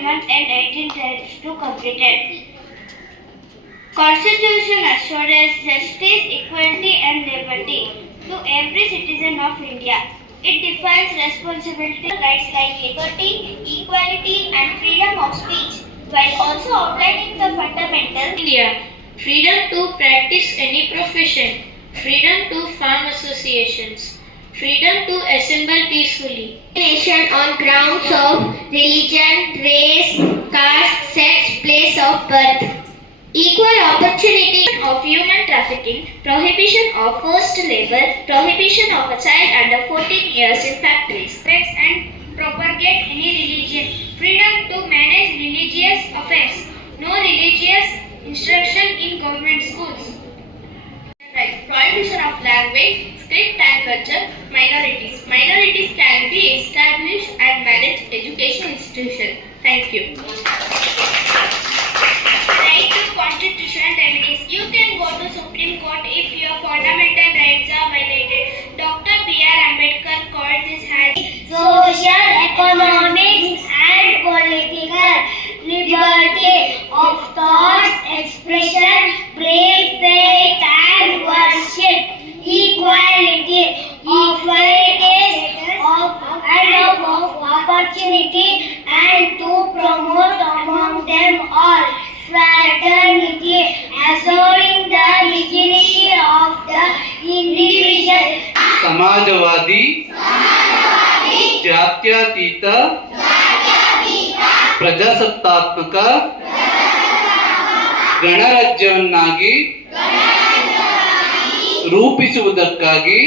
Amendment and 1832 completed. Constitution assures justice, equality and liberty to every citizen of India. It defines responsibility rights like liberty, equality and freedom of speech, while also outlining the fundamental India. Freedom to practice any profession, freedom to form associations, freedom to assemble peacefully. Nation on grounds of religion, race, caste, sex, place of birth. Equal opportunity of human trafficking, prohibition of forced labor, prohibition of a child under 14 years in factories. Respect and propagate any religion, freedom to manage religious affairs, no religious instruction in government schools. Right. Prohibition of language, script and culture, minorities. Minorities can be established and manage education institutions. Thank you. Right to constitutional remedies. You can go to Supreme Court if your fundamental rights are violated. Dr. B.R. Ambedkar called this as social, economic and political liberty of thoughts, expression, belief, faith and worship, equality of opportunity and to promote among them all fraternity, assuring the dignity of the individual. Samajwadi ಜಾತ್ಯತೀತ ಪ್ರಜಾಸತ್ತಾತ್ಮಕ ಗಣರಾಜ್ಯವನ್ನಾಗಿ ರೂಪಿಸುವುದಕ್ಕಾಗಿ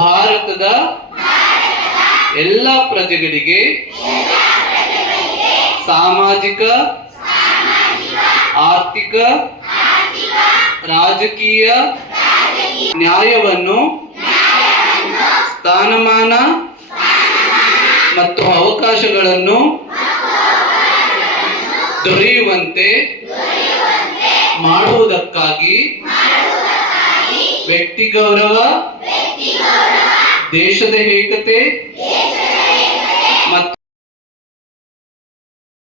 ಭಾರತದ ಎಲ್ಲ ಪ್ರಜೆಗಳಿಗೆ ಸಾಮಾಜಿಕ, ಆರ್ಥಿಕ, ರಾಜಕೀಯ ನ್ಯಾಯವನ್ನು, ಸ್ಥಾನಮಾನ ಮತ್ತು ಅವಕಾಶಗಳನ್ನು ದೊರೆಯುವಂತೆ ಮಾಡುವುದಕ್ಕಾಗಿ ವ್ಯಕ್ತಿ ಗೌರವ, ದೇಶದ ಏಕತೆ